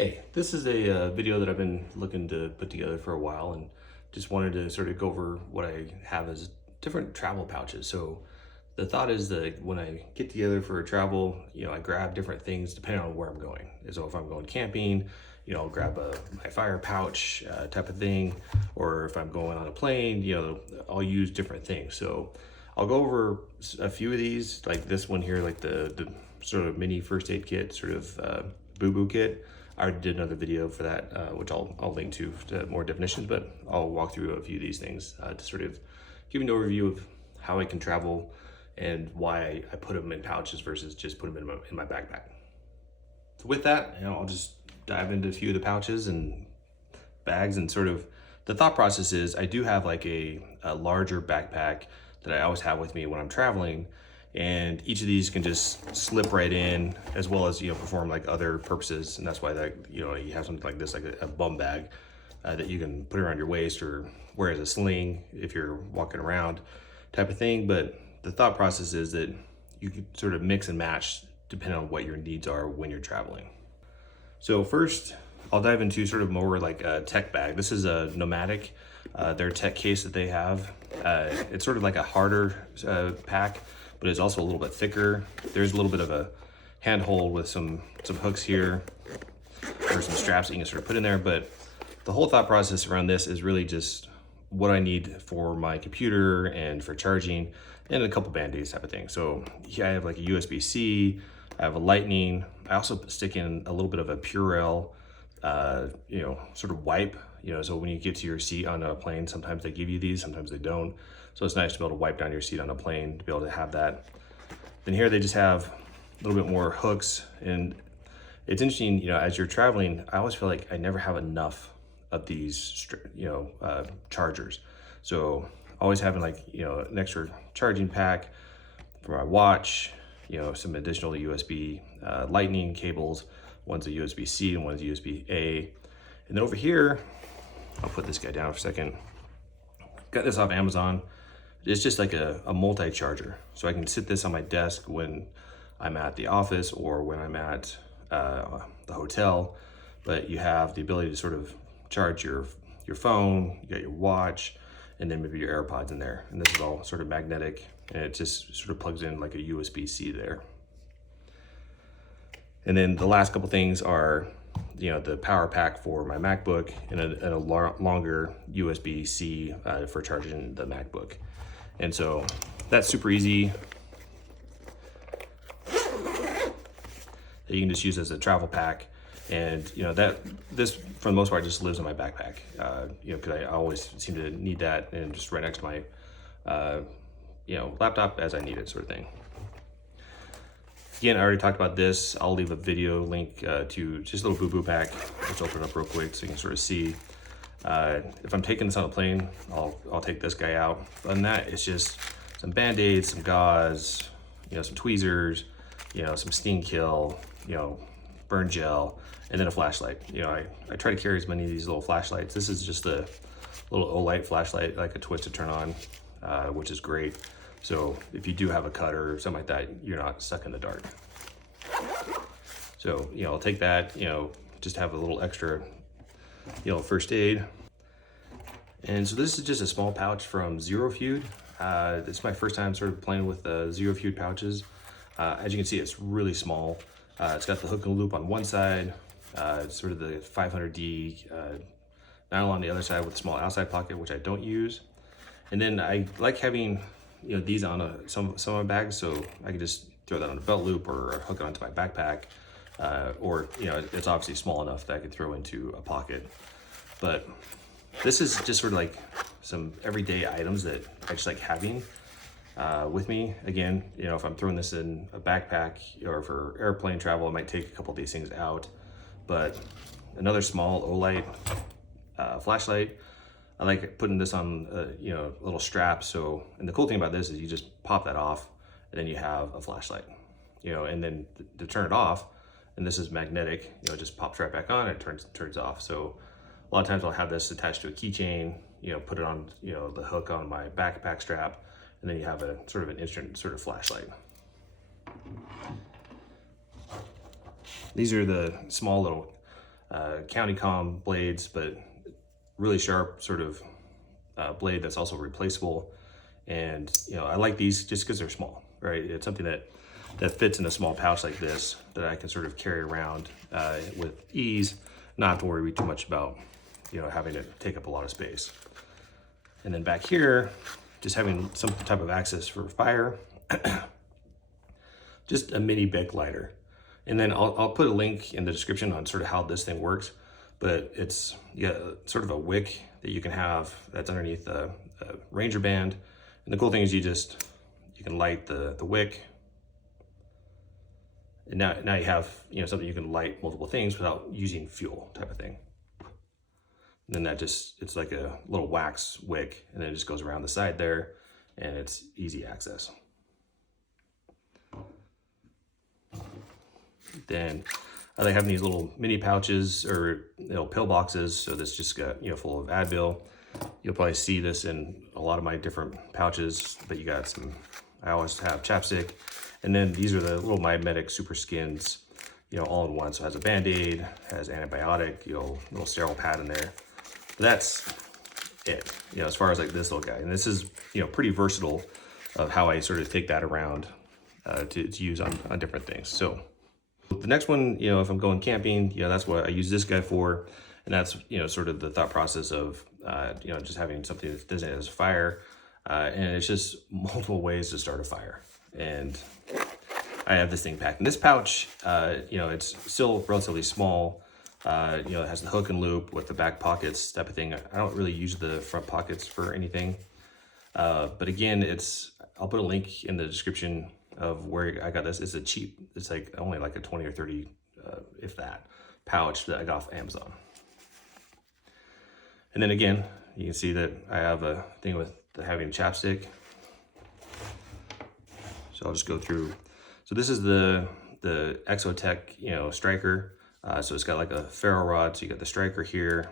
Hey, this is a video that I've been looking to put together for a while and just wanted to sort of go over what I have as different travel pouches. So the thought is that when I get together for a travel, I grab different things depending on where I'm going. So if I'm going camping, I'll grab my fire pouch type of thing, or if I'm going on a plane, I'll use different things. So I'll go over a few of these, like this one here, like the sort of mini first aid kit, sort of BooBoo kit. I already did another video for that, which I'll link to more definitions, but I'll walk through a few of these things to sort of give you an overview of how I can travel and why I put them in pouches versus just put them in my backpack. So with that, I'll just dive into a few of the pouches and bags, and sort of the thought process is I do have like a larger backpack that I always have with me when I'm traveling. And each of these can just slip right in, as well as perform like other purposes, and that's why that you have something like this, like a bum bag that you can put around your waist or wear as a sling if you're walking around, type of thing. But the thought process is that you can sort of mix and match depending on what your needs are when you're traveling. So first, I'll dive into sort of more like a tech bag. This is a Nomatic, their tech case that they have. It's sort of like a harder pack, but it's also a little bit thicker. There's a little bit of a handhold with some hooks here, or some straps that you can sort of put in there. But the whole thought process around this is really just what I need for my computer and for charging, and a couple band-aids type of thing. So yeah, I have like a USB-C, I have a lightning. I also stick in a little bit of a Purell, sort of wipe, so when you get to your seat on a plane, sometimes they give you these, sometimes they don't. So it's nice to be able to wipe down your seat on a plane, to be able to have that. Then here they just have a little bit more hooks, and it's interesting, as you're traveling, I always feel like I never have enough of these, chargers. So always having like, an extra charging pack for my watch, some additional USB lightning cables. One's a USB-C and one's USB-A. And then over here, I'll put this guy down for a second. Got this off Amazon. It's just like a multi-charger. So I can sit this on my desk when I'm at the office or when I'm at the hotel. But you have the ability to sort of charge your phone, you got your watch, and then maybe your AirPods in there. And this is all sort of magnetic, and it just sort of plugs in like a USB-C there. And then the last couple things are, the power pack for my MacBook, and a longer USB-C for charging the MacBook. And so that's super easy. That you can just use as a travel pack. And this for the most part just lives in my backpack, because I always seem to need that, and just right next to my laptop as I need it, sort of thing. Again, I already talked about this. I'll leave a video link to just a little BooBoo pack. Let's open it up real quick so you can sort of see. If I'm taking this on a plane, I'll take this guy out. Other than that, it's just some band-aids, some gauze, some tweezers, some sting kill, burn gel, and then a flashlight. I try to carry as many of these little flashlights. This is just a little OLight flashlight, like a twist to turn on, which is great. So if you do have a cutter or something like that, you're not stuck in the dark. So, I'll take that, just have a little extra, first aid. And so this is just a small pouch from ZeroFeud. It's my first time sort of playing with the ZeroFeud pouches. As you can see, it's really small. It's got the hook and loop on one side, it's sort of the 500D nylon on the other side with a small outside pocket, which I don't use. And then I like having these on some of my bags, so I can just throw that on a belt loop or hook it onto my backpack, or it's obviously small enough that I could throw into a pocket. But this is just sort of like some everyday items that I just like having with me. Again, if I'm throwing this in a backpack or for airplane travel, I might take a couple of these things out. But another small OLight flashlight. I like putting this on a little strap. So, and the cool thing about this is you just pop that off, and then you have a flashlight. And then to turn it off, and this is magnetic. It just pops right back on and it turns off. So a lot of times I'll have this attached to a keychain. Put it on the hook on my backpack strap, and then you have a sort of an instant sort of flashlight. These are the small little CountyComm blades, but really sharp sort of blade that's also replaceable. And I like these just because they're small, right? It's something that fits in a small pouch like this that I can sort of carry around with ease, not to worry too much about having to take up a lot of space. And then back here, just having some type of access for fire, just a mini Bic Lighter. And then I'll put a link in the description on sort of how this thing works, but it's sort of a wick that you can have that's underneath a Ranger band. And the cool thing is you can light the wick, and now you have something you can light multiple things without using fuel type of thing. And then it's like a little wax wick, and then it just goes around the side there, and it's easy access. Then I like having these little mini pouches or pill boxes. So this just got full of Advil. You'll probably see this in a lot of my different pouches, but you got some. I always have chapstick, and then these are the little Medic Superskins, all in one. So it has a Band-Aid, has antibiotic, little sterile pad in there. But that's it, as far as like this little guy. And this is pretty versatile of how I sort of take that around to use on different things. So the next one, if I'm going camping, that's what I use this guy for. And that's, sort of the thought process of, just having something that doesn't have fire. And it's just multiple ways to start a fire. And I have this thing packed in this pouch. It's still relatively small. It has the hook and loop with the back pockets type of thing. I don't really use the front pockets for anything. But again, I'll put a link in the description of where I got this. It's like only like a 20 or 30, if that, pouch that I got off Amazon. And then again, you can see that I have a thing with having chapstick. So I'll just go through. So this is the Exotech, striker. So it's got like a ferro rod. So you got the striker here.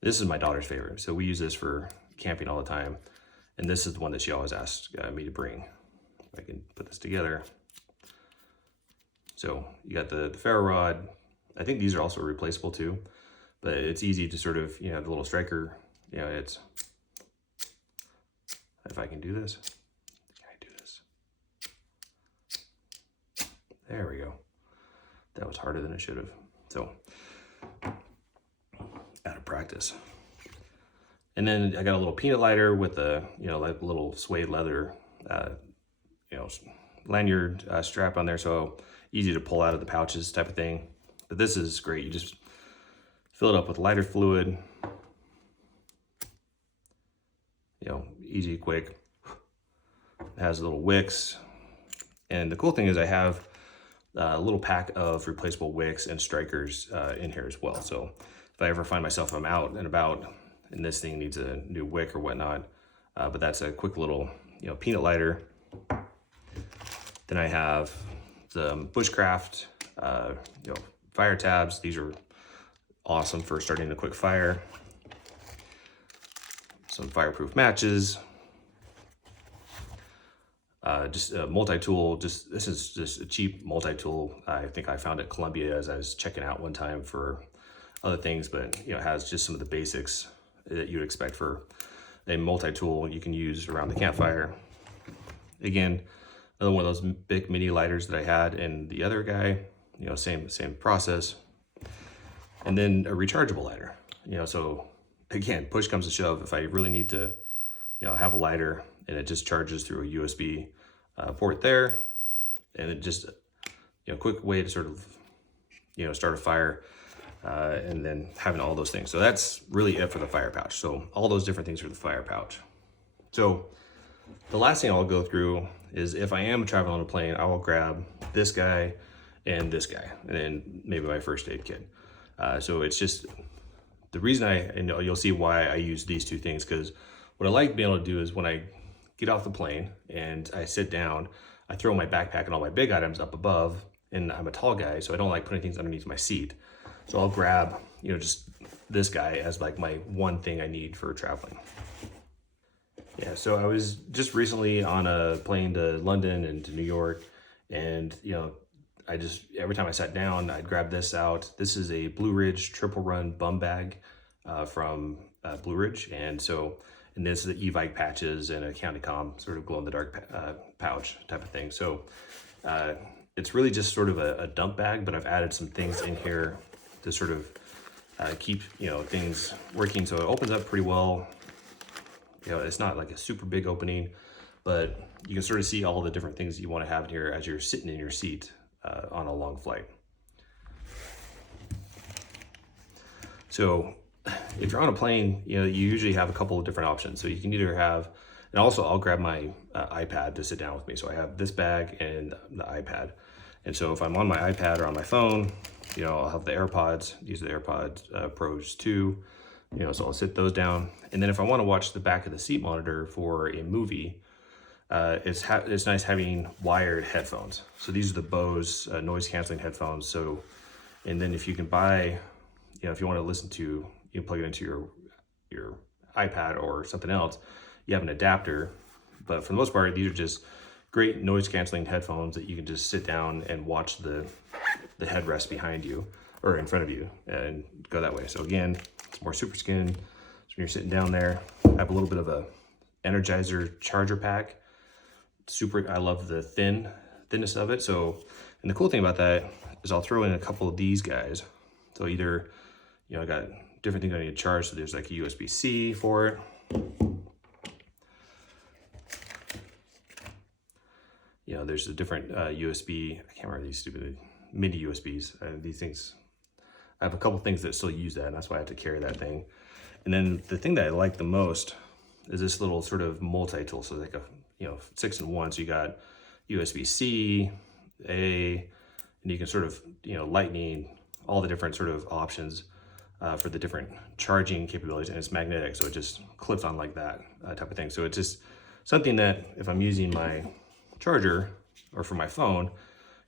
This is my daughter's favorite. So we use this for camping all the time. And this is the one that she always asked me to bring. If I can put this together. So you got the ferro rod. I think these are also replaceable too, but it's easy to sort of, the little striker, it's, if I can do this, can I do this? There we go. That was harder than it should have. So out of practice. And then I got a little peanut lighter with a, like little suede leather, lanyard strap on there. So easy to pull out of the pouches type of thing. But this is great. You just fill it up with lighter fluid. Easy, quick. It has little wicks. And the cool thing is I have a little pack of replaceable wicks and strikers in here as well. So if I ever find myself I'm out and about and this thing needs a new wick or whatnot, but that's a quick little, peanut lighter. Then I have the bushcraft, fire tabs. These are awesome for starting a quick fire. Some fireproof matches. Just a multi-tool. This is just a cheap multi-tool. I think I found at Columbia as I was checking out one time for other things, but it has just some of the basics that you'd expect for a multi-tool you can use around the campfire. Again, another one of those big mini lighters that I had, and the other guy, same process. And then a rechargeable lighter. So again, push comes to shove, if I really need to, have a lighter and it just charges through a USB port there, and it just, quick way to sort of, start a fire, and then having all those things. So that's really it for the fire pouch. So all those different things for the fire pouch. So the last thing I'll go through is if I am traveling on a plane, I will grab this guy and then maybe my first aid kit. So it's just the reason and you'll see why I use these two things, because what I like being able to do is when I get off the plane and I sit down, I throw my backpack and all my big items up above, and I'm a tall guy, so I don't like putting things underneath my seat. So I'll grab, just this guy as like my one thing I need for traveling. Yeah, so I was just recently on a plane to London and to New York, and every time I sat down, I'd grab this out. This is a BlueRidge Triple Run Bum Bag from BlueRidge, and this is the EDC patches and a CountyComm sort of glow in the dark pouch type of thing. So it's really just sort of a dump bag, but I've added some things in here to sort of keep things working. So it opens up pretty well. It's not like a super big opening, but you can sort of see all the different things you want to have in here as you're sitting in your seat on a long flight. So if you're on a plane, you usually have a couple of different options. So you can either have, and also I'll grab my iPad to sit down with me. So I have this bag and the iPad. And so if I'm on my iPad or on my phone, I'll have the AirPods. These are the AirPods Pros 2. So I'll sit those down. And then if I want to watch the back of the seat monitor for a movie, it's nice having wired headphones. So these are the Bose noise canceling headphones. So, and then if you can buy, if you want to listen to, you can plug it into your iPad or something else, you have an adapter. But for the most part, these are just great noise canceling headphones that you can just sit down and watch the headrest behind you or in front of you and go that way. So again, it's more Superskin. So when you're sitting down there, I have a little bit of a Energizer charger pack. I love the thinness of it. So, and the cool thing about that is I'll throw in a couple of these guys. So either, I got different things I need to charge. So there's like a USB-C for it. There's a different USB, I can't remember these stupid mini USBs. These things, I have a couple things that still use that, and that's why I have to carry that thing. And then the thing that I like the most is this little sort of multi-tool. So like a 6-in-1. So you got USB-C, A, and you can sort of, lightning, all the different sort of options for the different charging capabilities, and it's magnetic. So it just clips on like that type of thing. So it's just something that if I'm using my charger or for my phone,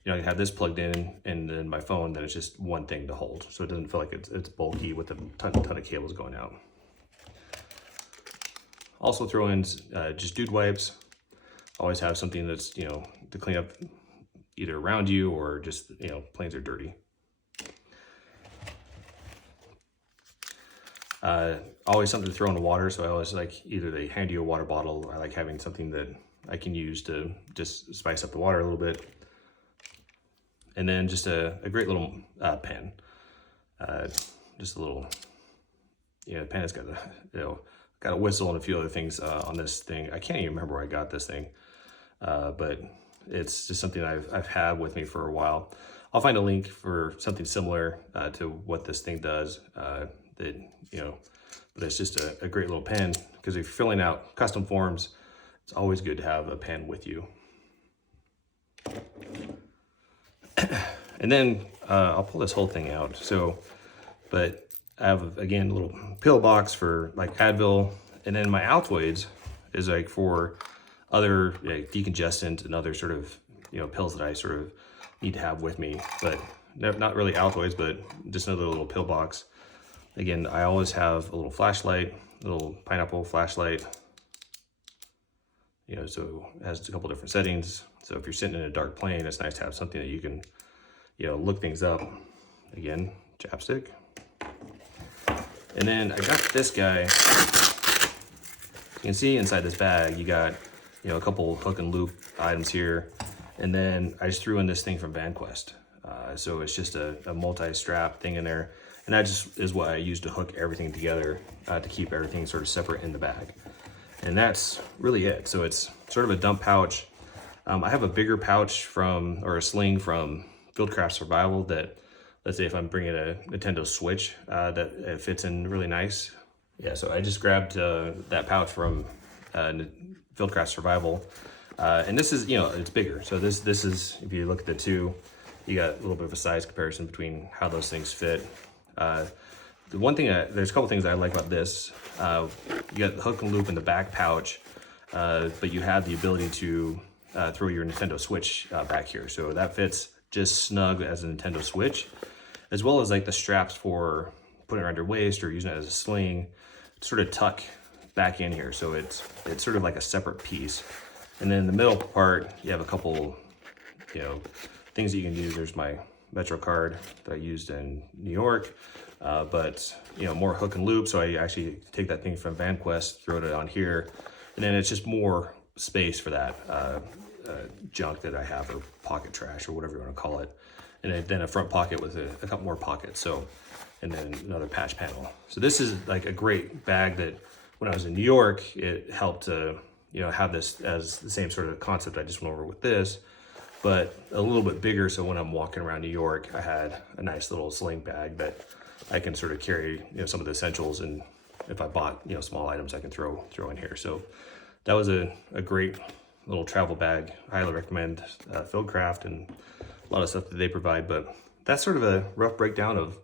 I can have this plugged in and then my phone, then it's just one thing to hold. So it doesn't feel like it's bulky with a ton of cables going out. Also throw in just dude wipes. Always have something that's, to clean up either around you or just, planes are dirty. Always something to throw in the water. So I always like either they hand you a water bottle. I like having something that I can use to just spice up the water a little bit. And then just a great little pen. Just a little, the pen has got got a whistle and a few other things on this thing. I can't even remember where I got this thing, but it's just something I've had with me for a while. I'll find a link for something similar to what this thing does. But it's just a great little pen, because if you're filling out custom forms, it's always good to have a pen with you. And then I'll pull this whole thing out. But I have, again, a little pill box for like Advil, and then my Altoids is like for other decongestant and other sort of, pills that I sort of need to have with me, but not really Altoids, but just another little pill box. Again, I always have a little flashlight, little pineapple flashlight, so it has a couple different settings. So if you're sitting in a dark plane, it's nice to have something that you can, look things up. Again, chapstick. And then I got this guy. You can see inside this bag, you got, a couple hook and loop items here. And then I just threw in this thing from Vanquest. So it's just a multi-strap thing in there. And that just is what I use to hook everything together to keep everything sort of separate in the bag. And that's really it. So it's sort of a dump pouch. I have a bigger pouch or a sling from Fieldcraft Survival that, let's say if I'm bringing a Nintendo Switch, that it fits in really nice. Yeah, so I just grabbed that pouch from Fieldcraft Survival. And this is, it's bigger. So this is, if you look at the two, you got a little bit of a size comparison between how those things fit. The one thing, there's a couple things I like about this. You got the hook and loop in the back pouch, but you have the ability to throw your Nintendo Switch back here. So that fits just snug as a Nintendo Switch, as well as like the straps for putting it around your waist or using it as a sling, sort of tuck back in here. So it's sort of like a separate piece. And then in the middle part, you have a couple, things that you can use. There's my Metro card that I used in New York, but you know, more hook and loop. So I actually take that thing from Vanquest, throw it on here, and then it's just more space for that junk that I have, or pocket trash, or whatever you want to call it. And then a front pocket with a couple more pockets. So, and then another patch panel. So this is like a great bag that when I was in New York, it helped to, you know, have this as the same sort of concept I just went over with this, but a little bit bigger. So when I'm walking around New York, I had a nice little sling bag that I can sort of carry, you know, some of the essentials, and if I bought, you know, small items, I can throw in here. So that was a great little travel bag. I highly recommend Fieldcraft and a lot of stuff that they provide. But that's sort of a rough breakdown of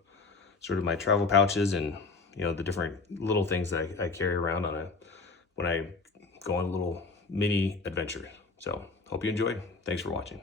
sort of my travel pouches, and you know, the different little things that I carry around when I go on a little mini adventure. So hope you enjoyed. Thanks for watching.